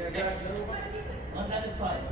On the other side.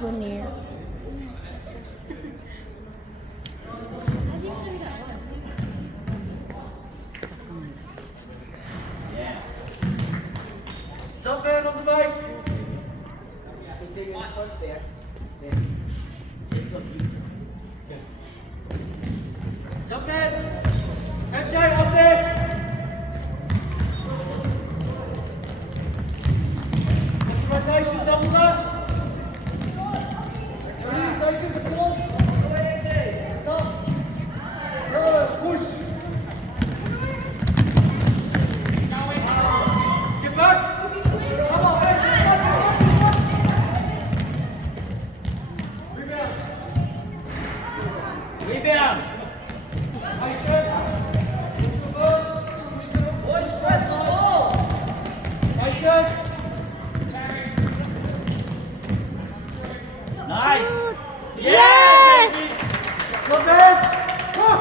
Go near. Jump in on the bike. Jump in. MJ up there. Rotation, double that. Push. Get back. Come on, rebound. Rebound. Nice good. Push the ball. Push the ball. Press the ball. Nice good. Nice. Yes! Go back.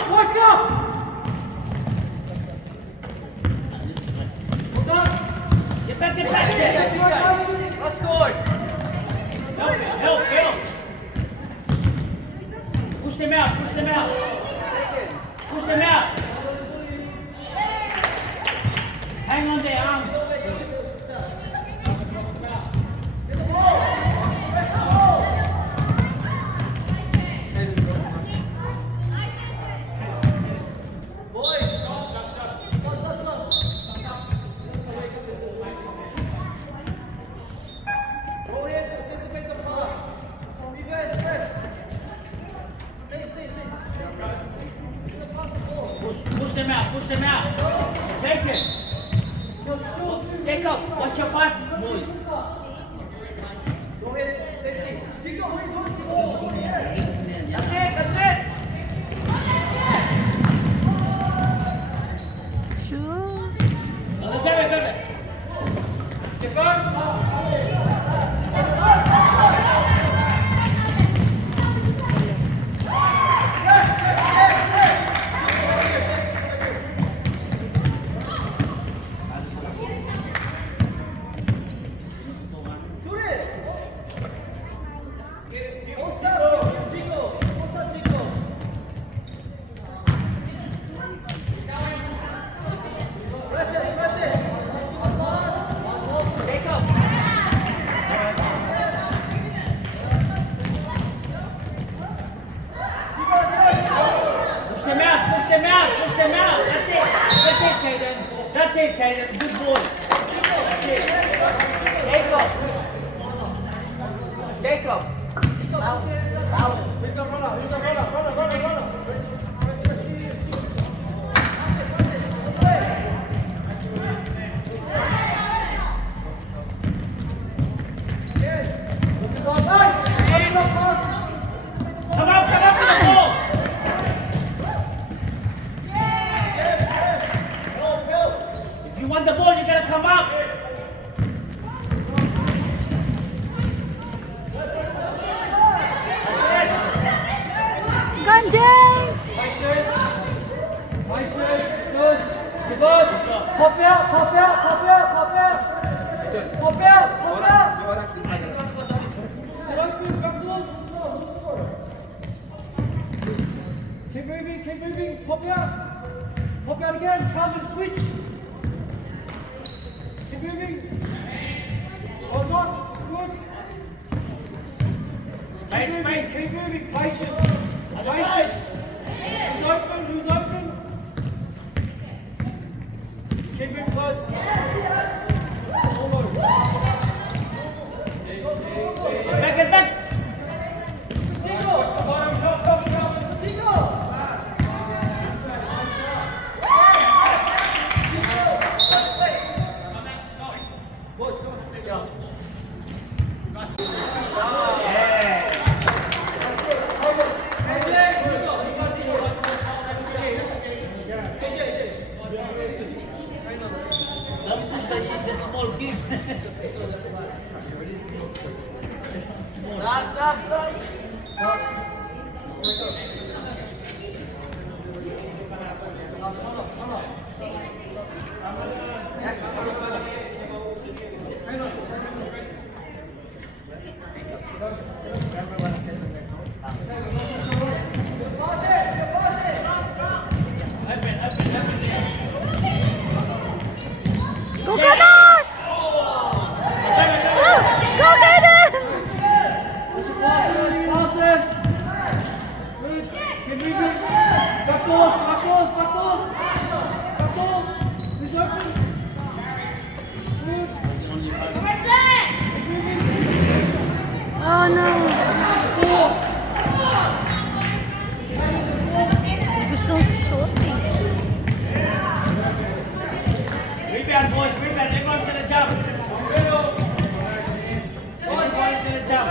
Wake up. Get back, get back. Let's score. Help. Push them out. Push them out. Hang on their arms. Press. them out, push them out. Take it. Jacob, watch your pass. Move. Go ahead, take it. Chico, where you going? Chico? That's it. Sure. Grab it. Keep going. Shoot it. Post up, Chico. Post up, Chico. Press it. Jacob. Push them out. That's it, Kaden. Good boy. That's it. Jacob. Balance. Who's the runner? Come up to the ball. If you want the ball, you gotta come up. Go, Jay. My shirt. Good. Pop out. Come close. Keep moving. Pop out again. Come and switch. Keep moving. Hold on. Good. Space. Keep moving. Patience. Who's open? Keep moving close. Solo. Back. Chico. Chico. Yeah. Don't push the small kid. Stop. Go, Kaden. Go, Kaden. Passes. Good. Keep moving. Back doors. He's open. Good. Keep moving. Oh no. Gustong susuot eh. Rebound, boys. Everyone's gonna jump. Everyone's gonna jump.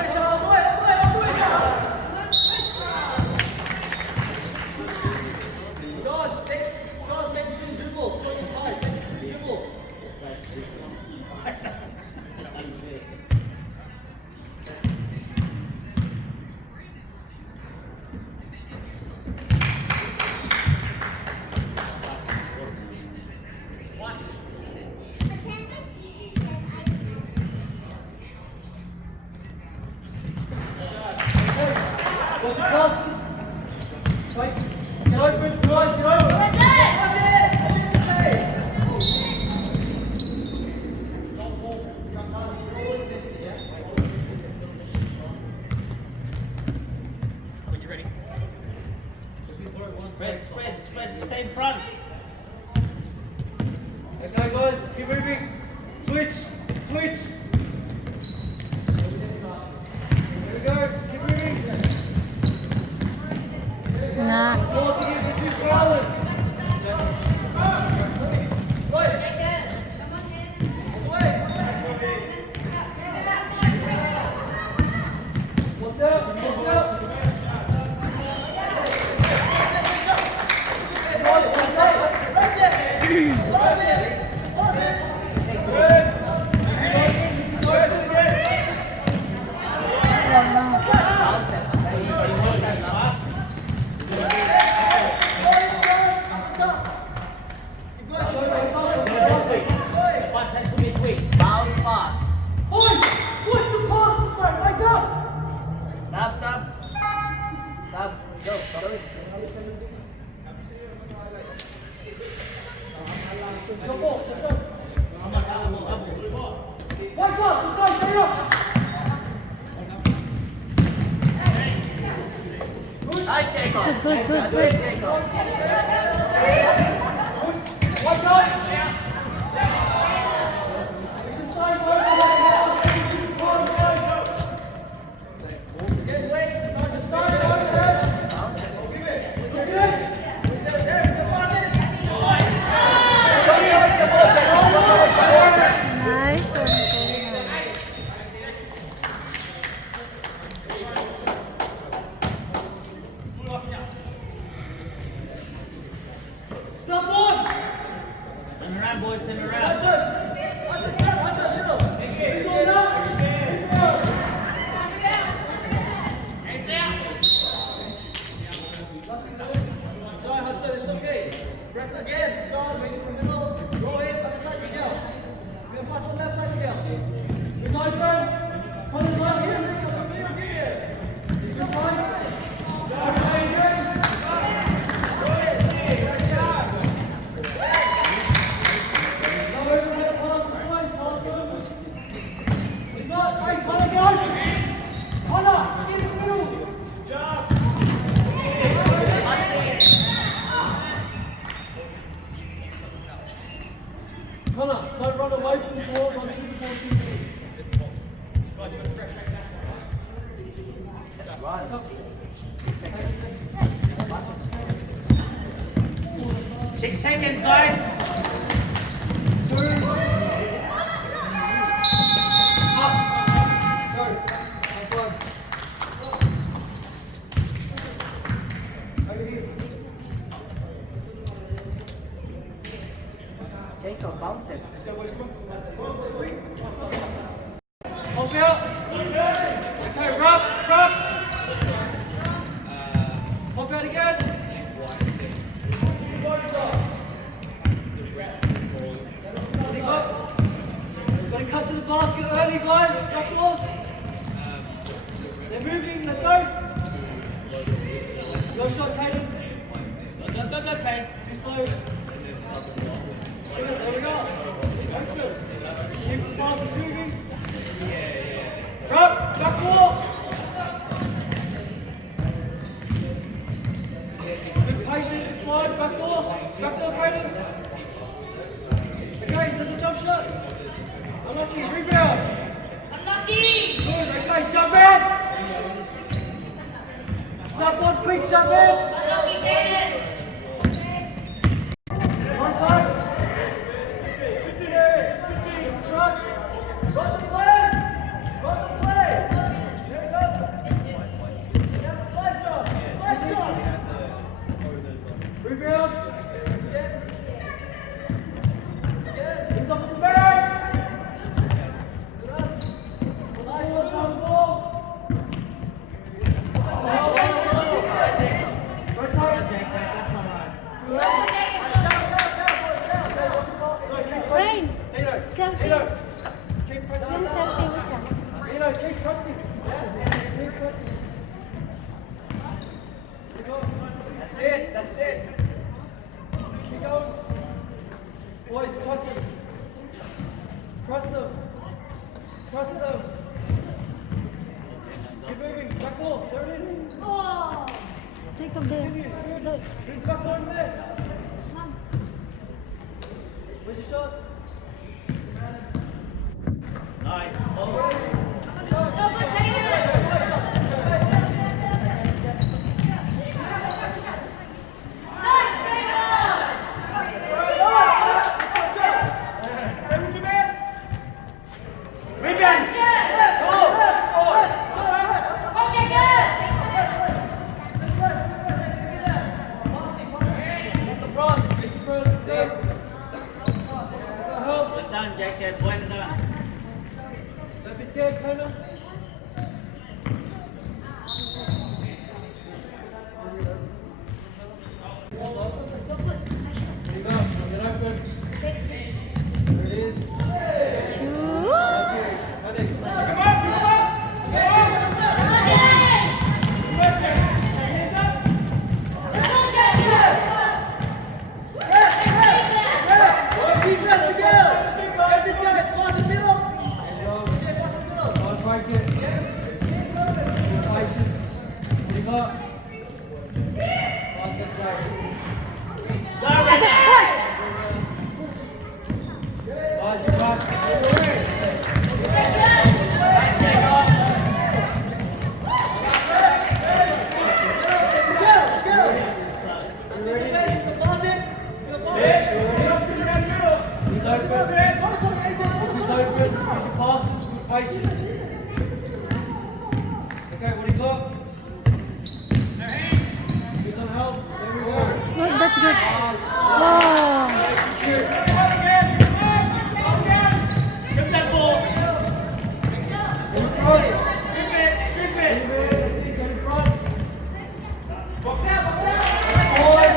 Sean, take two dribbles. 25. Take two dribbles. Get open, guys, get open. Spread. Stay in front. Okay, guys, keep moving. Switch. Here we go. Keep moving. Nah. Forcing him to 2 hours. Nice takeoff. Good, good, That's good. it, takeoff. One guy. Inside, one guy. Get away. Inside, one guy. Nice one, Kona. Stop one. Turn around, boys. Turn around. He's going up. John, Hudson, it's okay. Press again. John, make it in the middle. Go ahead, other side, Miguel. We're going to pass on left side, Miguel. Inside, friends. On the right here. Inside. John, right here. Now everybody pass the place. Pass over. It's not. Hey, Connor, go. Connor, in the middle. Connor, don't run away from the ball, run to the ball too quick. 6 seconds, guys. 2. Up. Go. High fives. Over here. Takeoff, bounce it. Let's go, boys. Come on. Pop out. Okay, rub. Pop out again. Got to cut to the basket early, guys. Back doors. They're moving. Let's go. Your shot, Caden. Go, Kane. Too slow. There we go. Keep the passes moving. Go. Back wall. Good patience. It's wide. Back door. Back door, Caden. Okay, there's a jump shot. Unlucky. Rebound. Unlucky! Good. Okay, jump in. Snap one quick. Jump in. Unlucky, Kaden! One time. Run. Run the play. Run the play. There we go. Yeah, flash shot. Flash shot. Rebound. Again. He's up the bag. Good up. Ball, down the ball. Rain. Nino, Selfie. Nino. Keep pressing. Yung selfie isa. Nino, keep pressing. Keep pressing. That's it. That's it. Keep going. Boys, cross them. Cross them. Cross them. Keep moving. Back wall. There it is. Oh! Take up there. Look. Bring back on there. Where's your shot? Nice. Go, go, Kaden! Nice, Kaden! Rebound. Okay, good! Get the cross. Get the cross. That's it. Help. Well done, Jacob. Well done. Don't be scared, Kona. Here you go. Get open. There it is. Shoot. Ready? Don't break it. Patience. What do you got? Okay, what? Guys, you got He's open. He's open. He's your passes with patience. Okay, what do you got? He's on help. There we go. Oh, that's good. Oh. Strip that ball. In front. Strip it. Strip it. Let's see, get in front. Box out. Box out.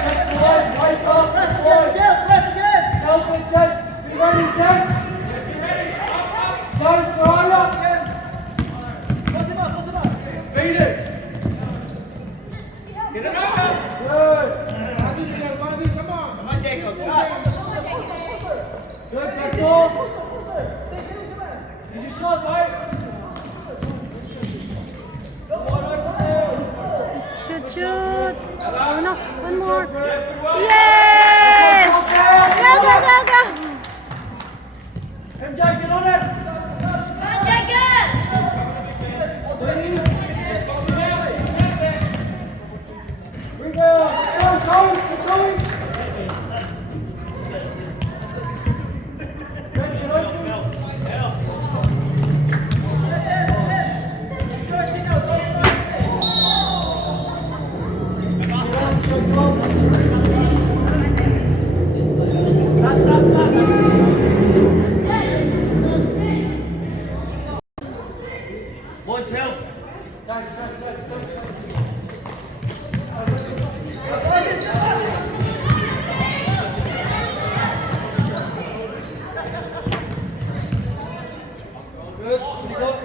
Let's slide. Right up. Let's slide. Help it, Jake. Be ready, Jake. Jake, behind up. Beat it. Get him out. Good. Come on, Jacob. Cut. Good, back off. Use your shot, mate. Come on, open there. Shoot, shoot. Oh no, one more. Good Yes! Go, go, go, go. MJ, get on it. Bring it on. Go, keep going. Jake, get open. Boys, help. Good. What do you got?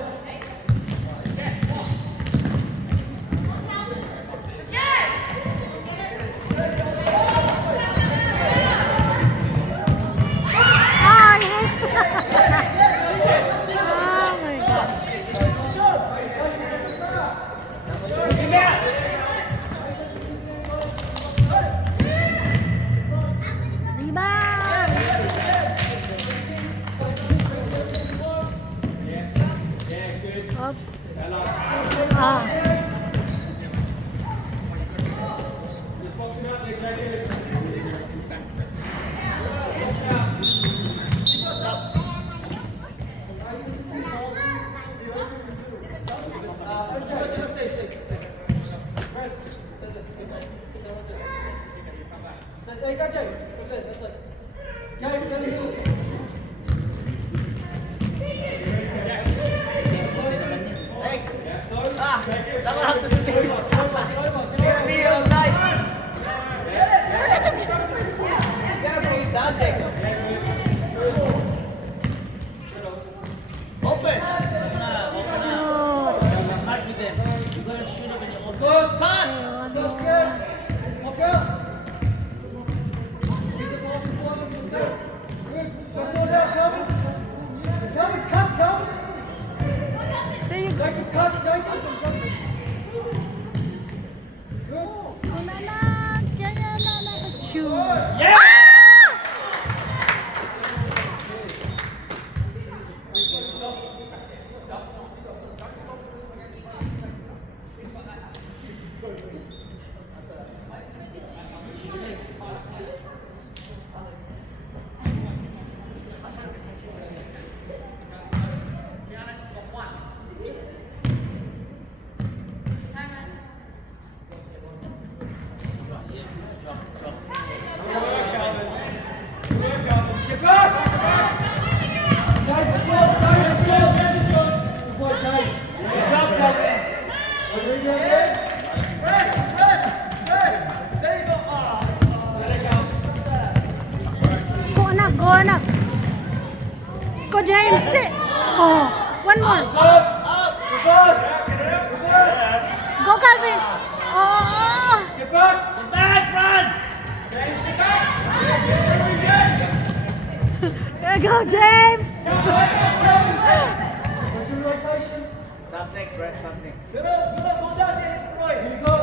Ah, yes. Oh my God. Rebound. Oops. Ah. There you go, Jake. Good, that's it. Jake, tell you. Thanks. Someone have to do this. Gonna be all night. Gotta bring it down, Jacob. Open. Shoot. Start with them. You're gonna shoot up in your own. First, Cut. first game. Walk out. Get the ball to the ball. Good. Cut all that, Calvin. Calvin, cut, Calvin. There you go. Take it, cut, take it. Good. Shoot. Yeah. Get back. Jake, it's yours, Jake, it's yours. Good boy, Jake. Good job, Calvin. Are you ready again? There you go. Go anak, go anak. Go James, sit. Oh, one more. Reverse. Reverse. Reverse. Go Calvin. Oh. Get back. Get back, run. James, get back. There you go James. What's your rotation? Stop next, Red. Stop next. You go.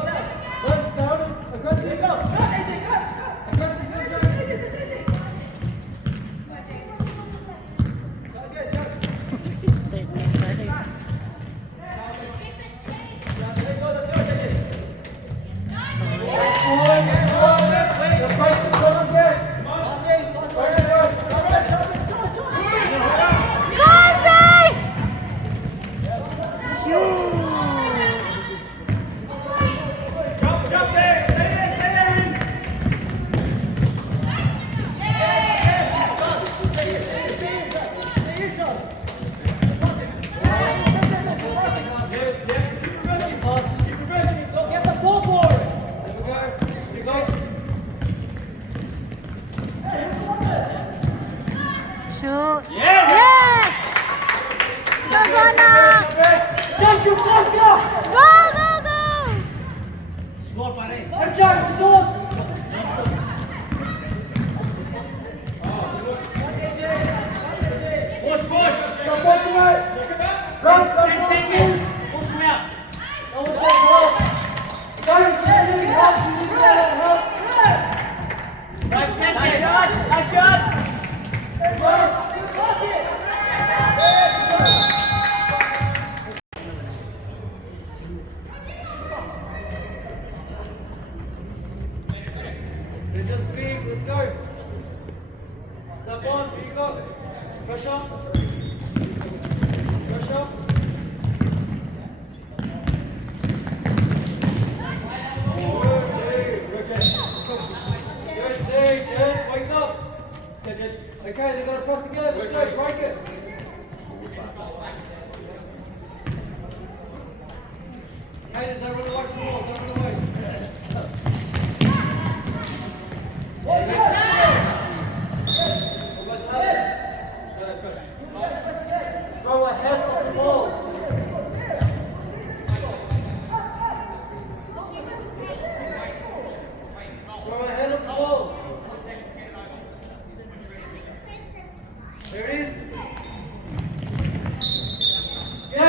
Let's start it. Aggressive. Go. Jack, it's yours. Push, push. Stop watching it. Run, run, 10 run, seconds. run. Push him out. No one takes help. Don't you need help, you need help. 5 seconds. Nice shot. They're just big, let's go. Step on, here you go. Pressure. Pressure. Good, Jed, wake up. Okay, Jed. Okay, they're gonna cross again. Let's go, break it. Okay, don't run away from the ball, don't run away. Almost have it. Go. Throw ahead of the ball. Throw ahead of the ball. There it is. Go.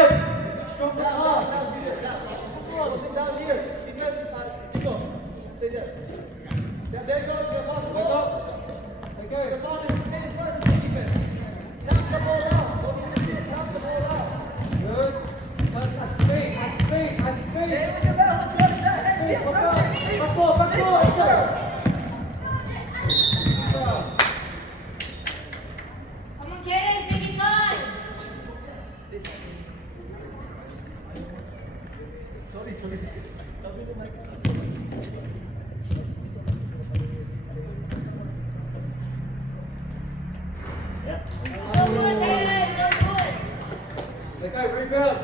Stop the pass. Down here. Stay there. There you go. Wake up. Okay. The pass is finish first in the defense. Knock the ball out. Don't be mistaken. Knock the ball out. Good. At speed, at speed, at speed. Hey, look at that. Let's go to that. Hey, Back off, back off, back off. Come on, Kaden, take your time. Sorry. Go good, Kaden, go good. Okay, rebound.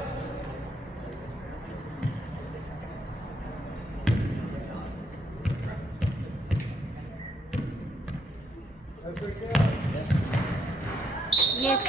Yes.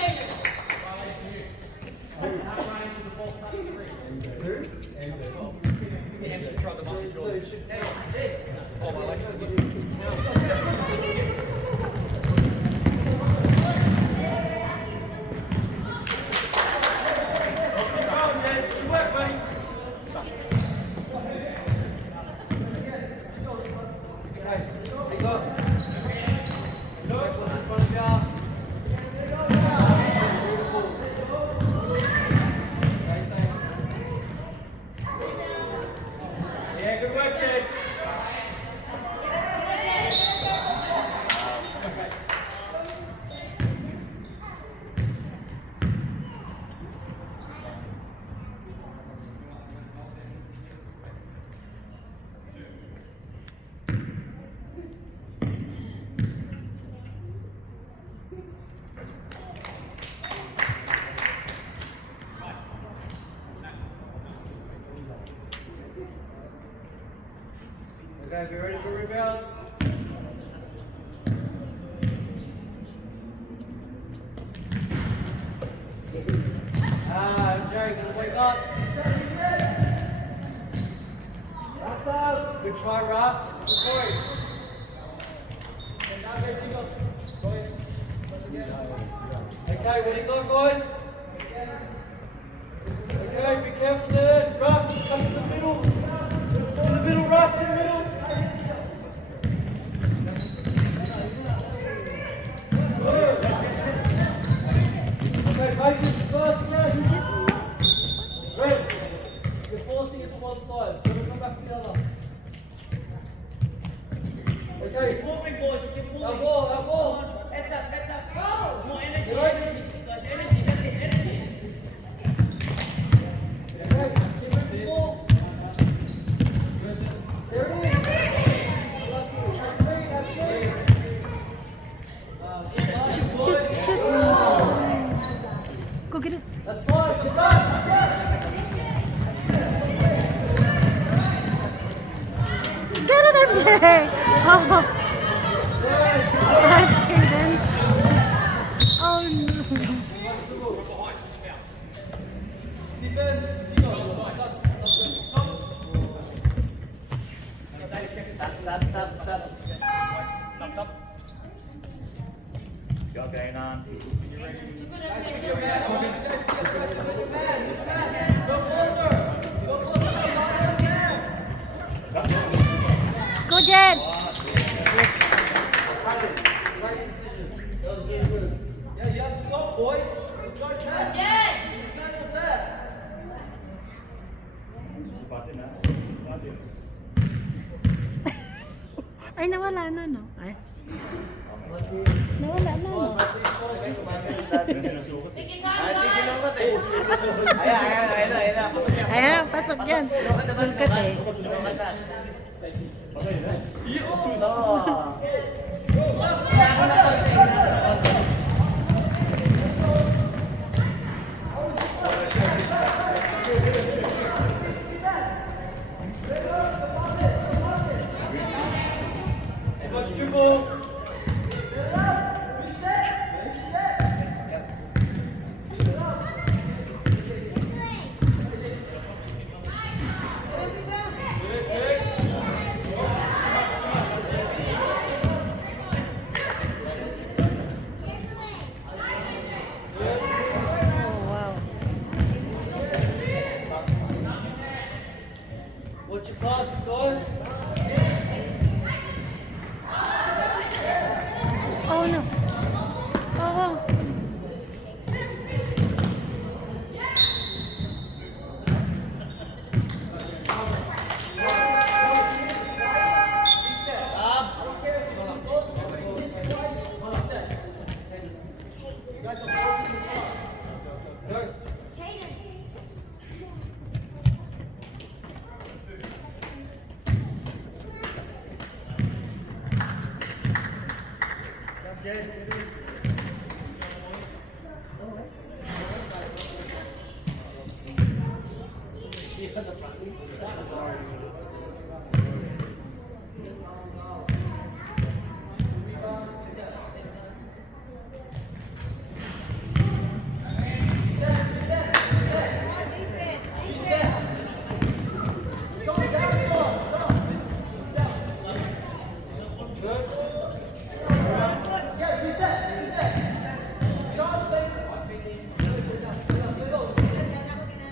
Yeah, good work, kid. Okay, be ready for rebound. Jerry, gonna wake up. Good try, Raf. Good boy. Okay, what do you got, boys? Okay, be careful there. Raf, come to the middle. To the middle, Raf, to the middle. Good. Okay, patience, first, yeah. Red, you're forcing it to one side. Then we'll come back to the other. Okay. Keep moving, boys. Keep moving. Our ball. Heads up, heads up. Go. More energy, Right. energy. Guys, energy. That's it, energy. Okay, keep moving the ball. There it is. That's speed, that's speed. Shoot, shoot. Go get it. That's fine. Good luck. Get it, MJ. Oh, nice, Kaden. Oh, no. Defense. Stop. Go, Kainan. Go, Jen. Yeah, you have to go, boys. It's your turn. Jen! These guys are there. Sepatin na. Sepatin. Ay, nawala na, no? Ay. Nawala na, no? Yan sinusukot. Take your time, guys! Ayan. Pasok yan. Ayan, pasok yan. Sukat eh. Patay na. Watch dribble. Oh, wow. Watch your passes, guys. Oh, no. Oh,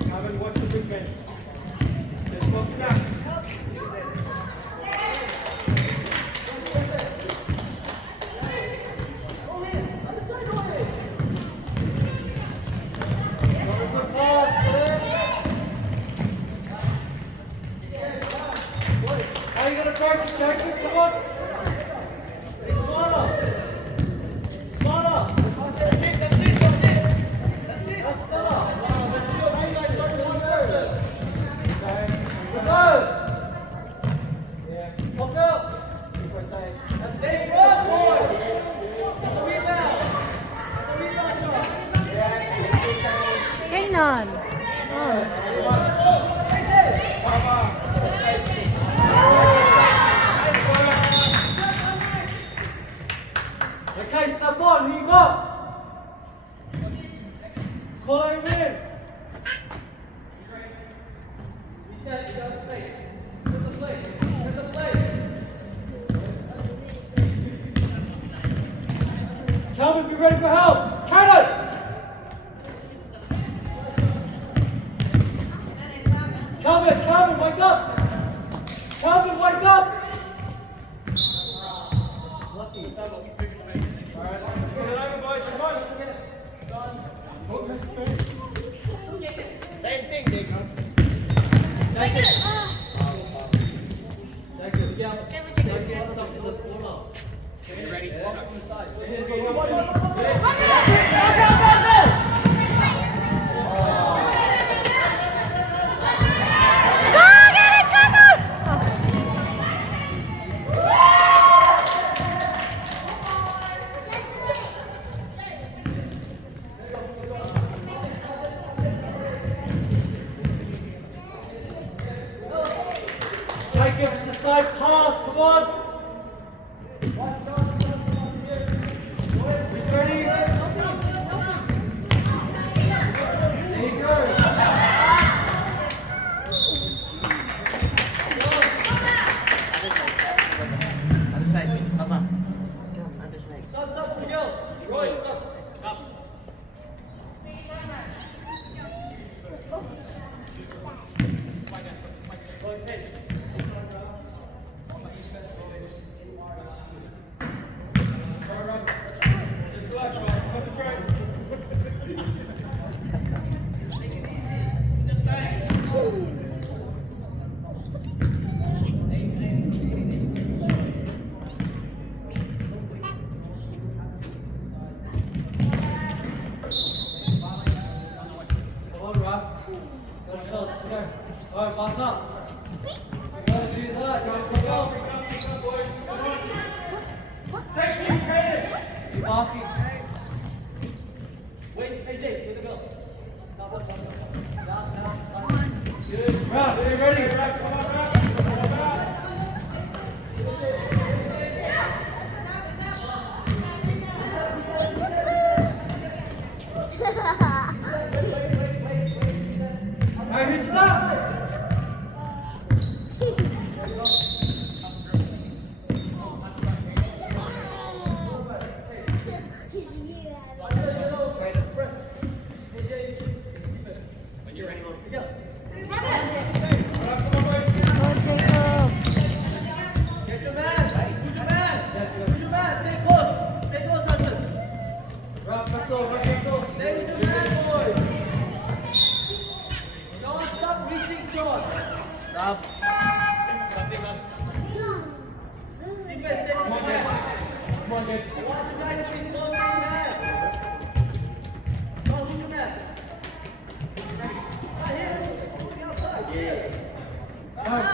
Haven't watched the big man. Let's go to that. Very good pass, How you gonna guard the jacket? Come on. Be smarter. That's it. That's better. Reverse. Pop out. That's it. Cross, boys. That's a rebound. Kainan. Oh. Okay, step on. Who you got? Call him in. Reset. You gotta play. Get the play. Get the play. Calvin, be ready for help. Cannon. Calvin, wake up. Calvin, wake up. Alright, get it over, boys. Come on. Same thing, Jacob. Take it. Jacob, don't get stuck in the corner. You ready? Walk up to the side. Go, get it, Connor! Jacob, decide pass. Come on. You ready? There you go. Just relax, Ryan. Concentrate. Come on, Raf. Go, chill. Sit there. All right, box up. You gotta do that. You gotta pick up. Pick up, boys. Come on. Technique, Hayden. Keep blocking. Wait, AJ, way to go. Down. Good. Raf, are you ready? Raf, come on, Raf. Come on, Raf. All right, here's the top. When you're ready, go. Go, Jacob. Get your man. Who's your man? Who's your man? Stay close. Stay close, Hudson. Raf, back low, Raf, back low. Stay with your man, boys. Sean, stop reaching, Sean. Stop. Defense, stay with your man. Come on, Gabe. I want you guys to be close to your man. Sean, who's your man? Right here. On the outside. All right.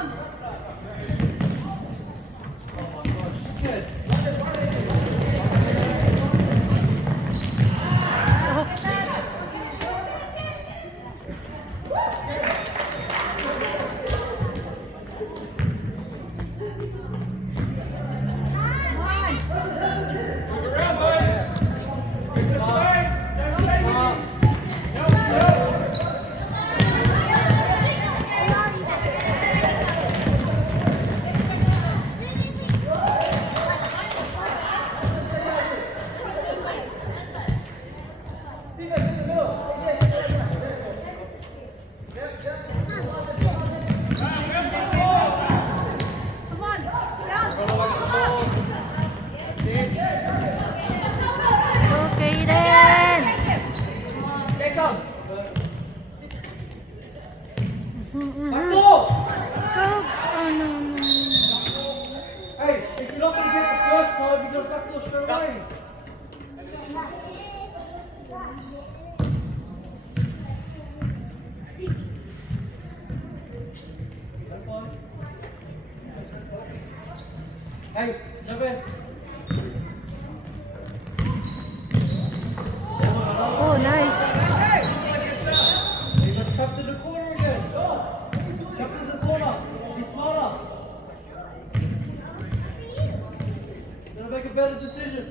Good. Look around, boys. Fix the space. Don't stay with me. No, no. Defense in the middle. Come on. Down. Go, Kaden. Jacob. Back low. Go. Oh, no, no. Hey, if you're not going to get the first time, you go back low straight away. Hey, jump in. Oh, nice. You got trapped in the corner again. Trapped in the corner. Be smarter. Gonna make a better decision.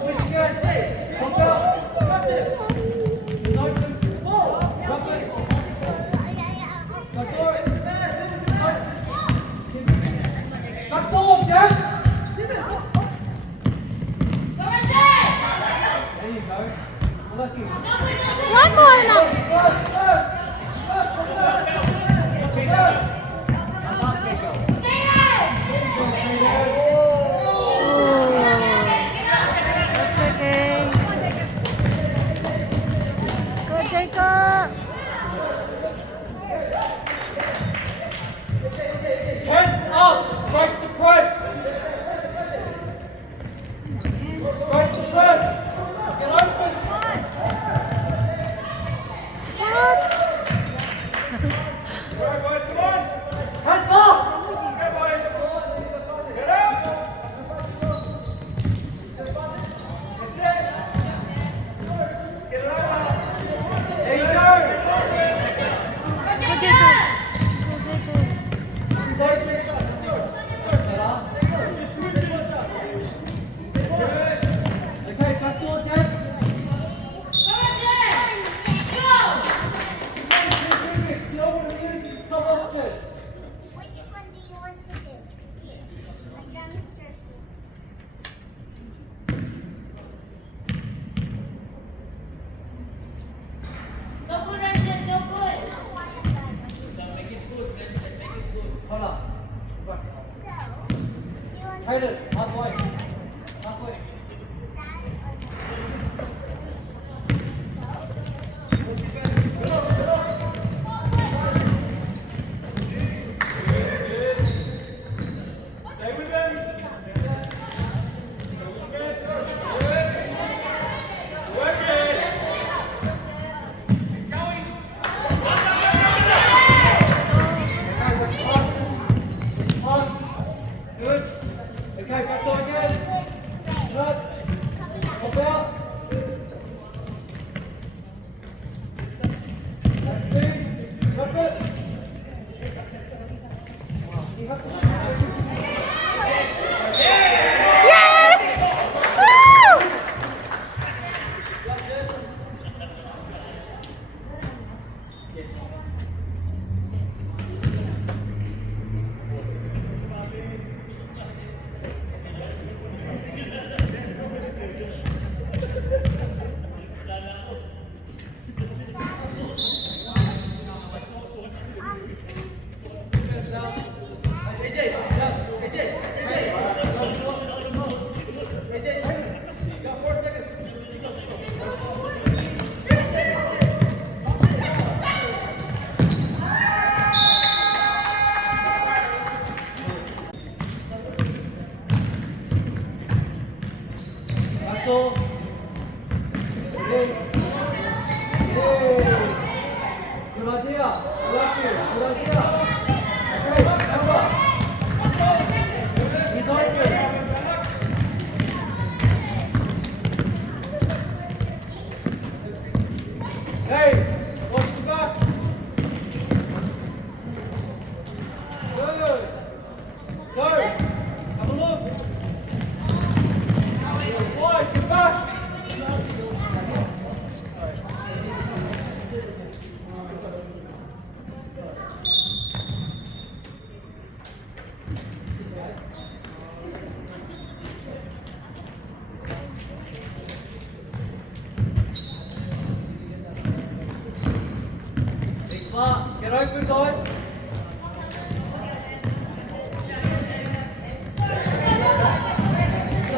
Switch again. Jump out. It's open. Drop it. Back door. Back door, Jack. Go right there! There you go. Lucky. One more now. That's okay. Go, Jacob. Hands up! Break the press! Break the press! Get open! What? Alright boys, come on! Hands up! Okay boys! Get up! That's it! Get it over! There you go! Go, Jacob. Go, Jacob. Sorry, it's yours. It's yours, fella. Good. Michael. Good idea. Good idea. Okay, Emma. He's open. Hey, watch the back. Good. Go. Have a look. Wide, get back. Be smart. Get open, guys.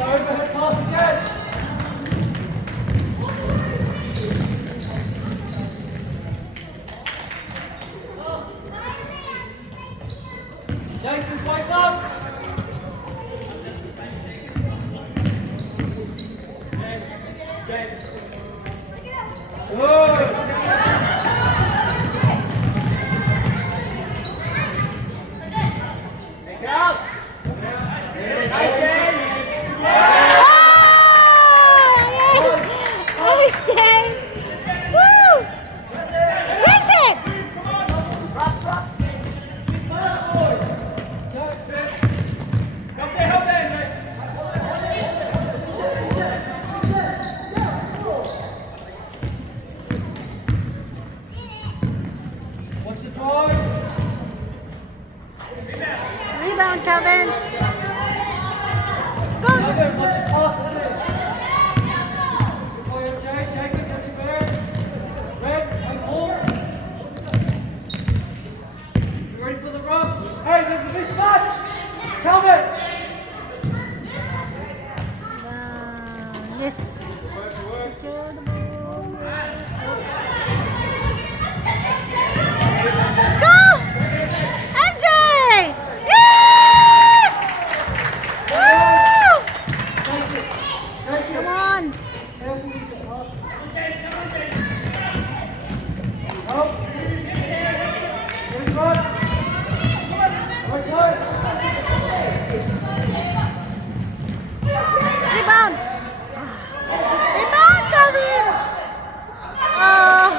Overhead pass again. Jenkins, wake up. Good. Take out. Nice, James. Oh, James! Woo! Raise it! Watch the drive. Rebound, Calvin. Go! Calvin, watch the pass, isn't it? Good boy, Jake. Jacob, catch your bear. Red, and Paul. You ready for the run? Hey, there's a mismatch. Calvin. Yes. Secure the ball. Go! MJ! Yes! Woo! Come on. Up. Very good. Right side. Rebound. Rebound, Calvin. Oh.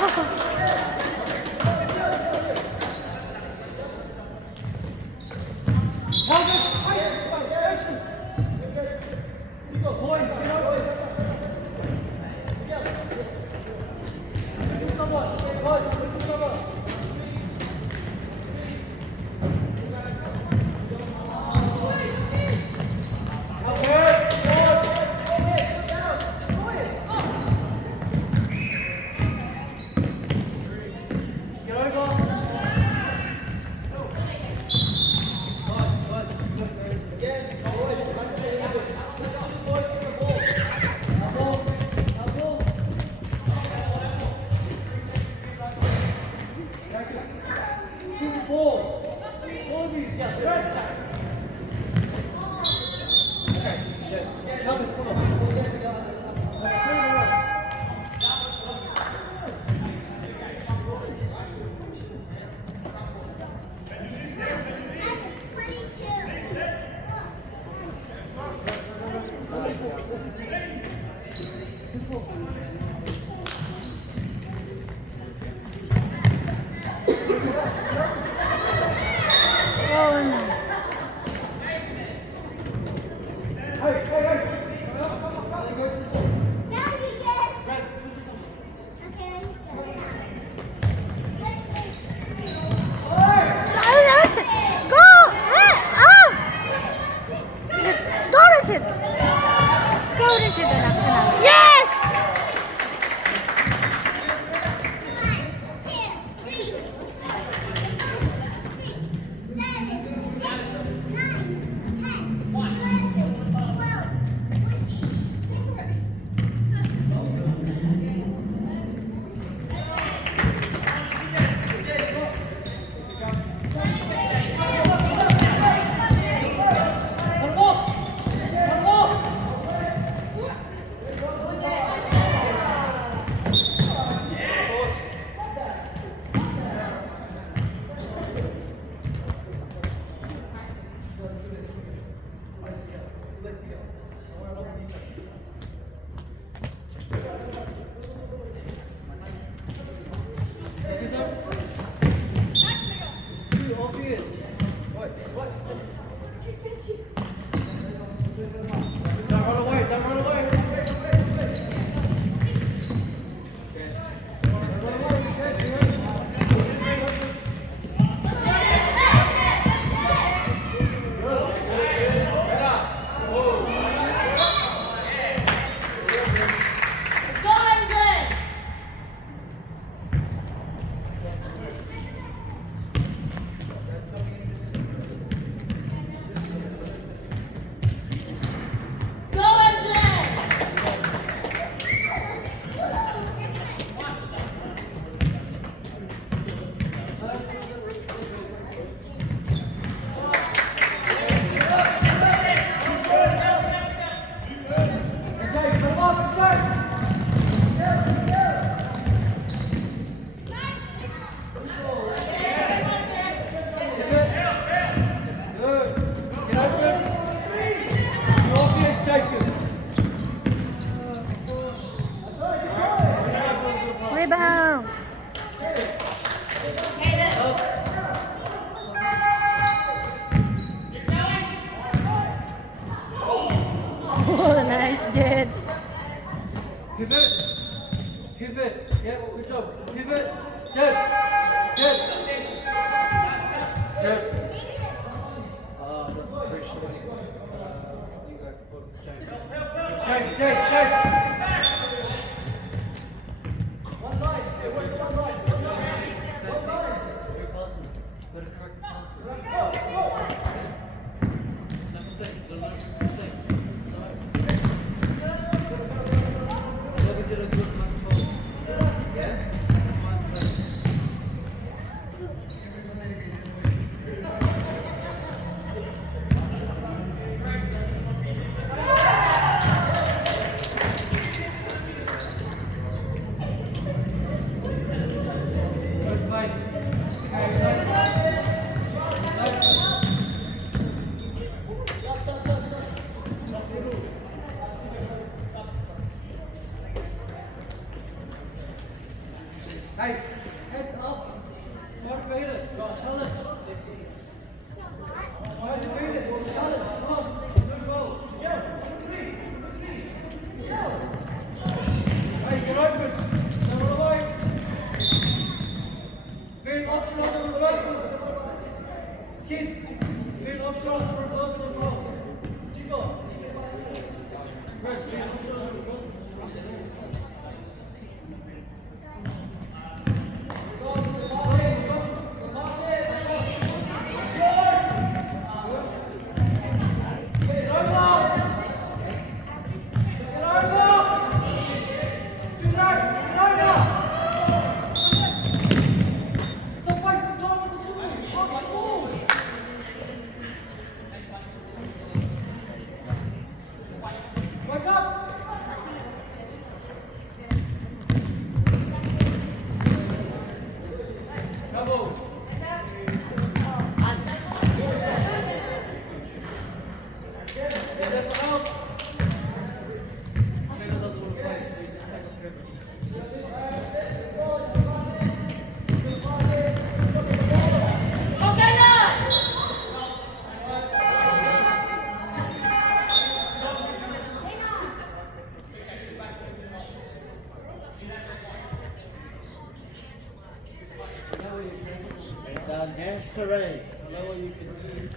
Calvin, patience, mate, patience. You got boys, get over it. Do someone, boys, do someone. Get over. Oh, no. Yes! Too obvious. What? Don't run away, don't run away. Go, England! Go, England! Rebound. Oh, nice, Jed. Pivot. Yeah, good job. Pivot. Jed. That's very short. You go. Change. Hey, heads up. Motivated. Challenge. Motivated. Challenge. Come on. Good goal. Hey, get open. Don't run away. Very optional reversal. Kids, very optional reversal as well. Chico. Very optional reversal. Desiree, know what you can do.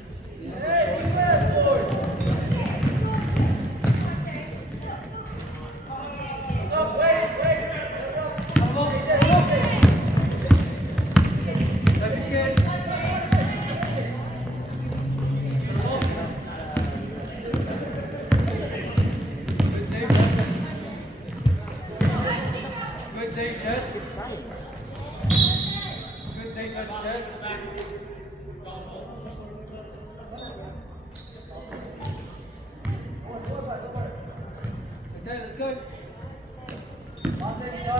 Good day, Jed. Good defense, Jed. Okay, let's go. There you go.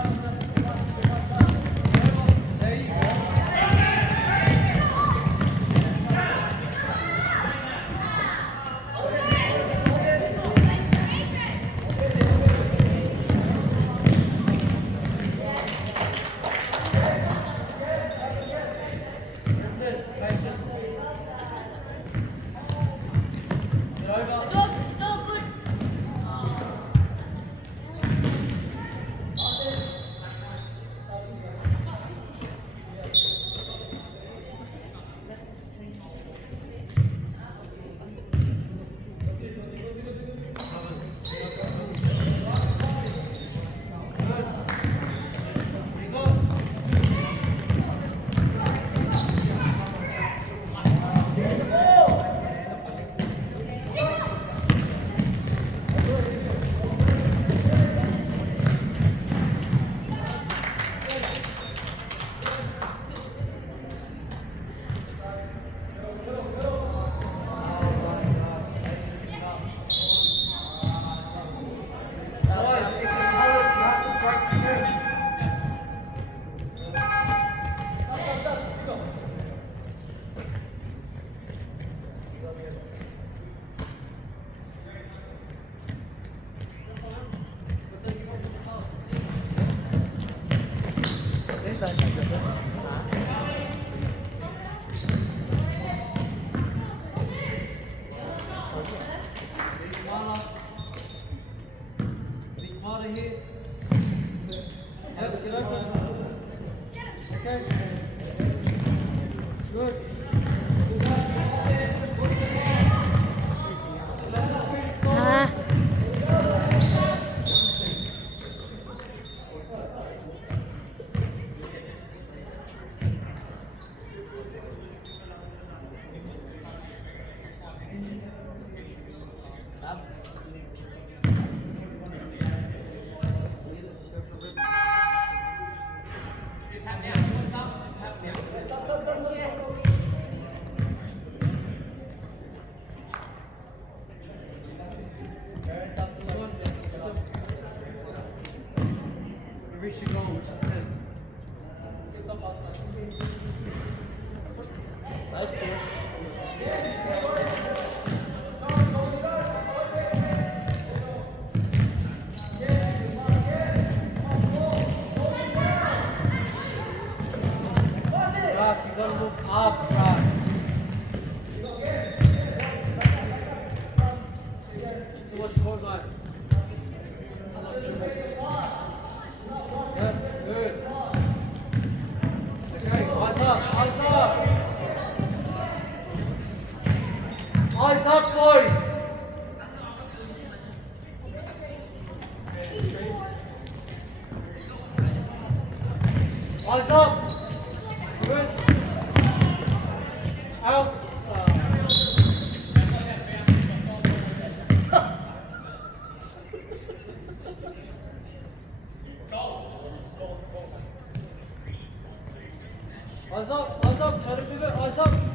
That's it. Patience. Get over. It's all good. Boys, it's a challenge. You have to break through. Be smarter here. Yep, get over. Okay. Good. Ah. We reached your goal, which is 10. Nice push. Raf, you gotta look up, Raf. Too much forward line. Good, good. Okay, eyes up, eyes up. Eyes up, boys. Eyes up. Good. Out. Eyes up, try to pivot, eyes up.